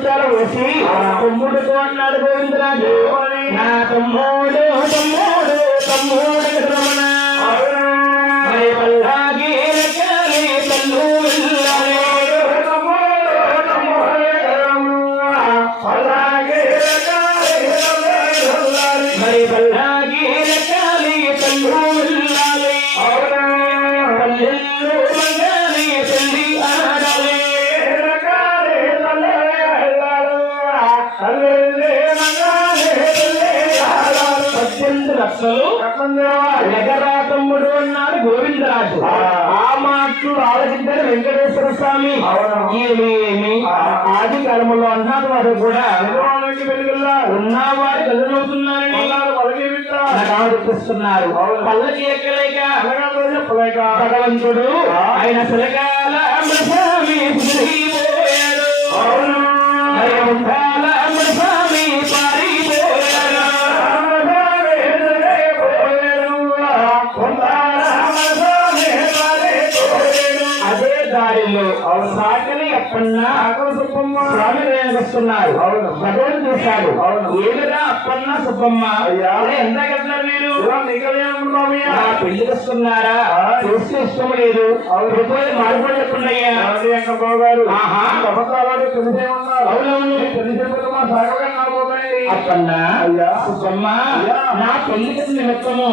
మంచి ముత్యాలు వేసి తమ్ముడుతో అన్నాడు గోవిందరాజు. నా తమ్ముడు తమ్ముడు తమ్ముడు రమణ. మరి పల్లాగిరచాలి లక్షలు ఎగరా తమ్ముడు అన్నాడు గోవిందరాజు. ఆ. మాటలు ఆలోచించారు వెంకటేశ్వర స్వామి ఏమి ఏమి? ఆది కాలంలో అన్నారు వారు కూడా ఉన్న వారు కదులవుతున్నారని ఆలోచిస్తున్నారు. ఎక్కలేక భగవంతుడు ఆయన పిలకాల స్వామి దారిలో సాకలి అప్పన్న స్వామి వస్తున్నారు భగవంతుడు చూశాడు ఏమిరా అప్పన్న సుబ్బమ్మ? అయ్యా. ఎంత కట్టినారు మీరు? నా పెళ్ళికి వస్తున్నారా చూస్తే ఇష్టం లేదు. రూపాయలు మార్పులు చెప్పున్నాయ్యా ఆహా. అవునవును అప్పన్న అయ్యా. నా పెళ్ళికి నిమిత్తము.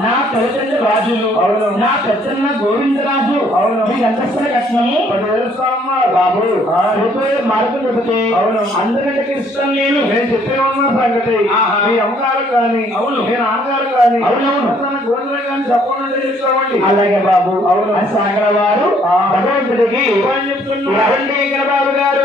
నా తల్లిదండ్రులు రాజులు అవును. నా పెద్దన్న గోవిందరాజు అవును. అంతస్తున్న కట్నము బాబు మార్పులు చెబితే అవును. అందరికీ ఇష్టం నేను నేను చెప్పే ఉన్న సంగతి. మీ అమ్మగారు కానీ అవును. మీ నాన్నగారు కానీ అవునవును. తన గోవిందరాజు కానీ చెప్పకుండా చెప్తామండి అలాగే బాబు అవును. సాగర వారు. భగవంతుడికి చెప్తున్నారు? బాబు గారు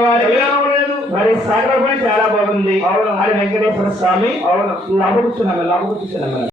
వారి మరి సాగర పని చాలా బాగుంది. అవును. అది వెంకటేశ్వర స్వామి అవును. లభగుచ్చున్నాము లభగుచ్చున్నాము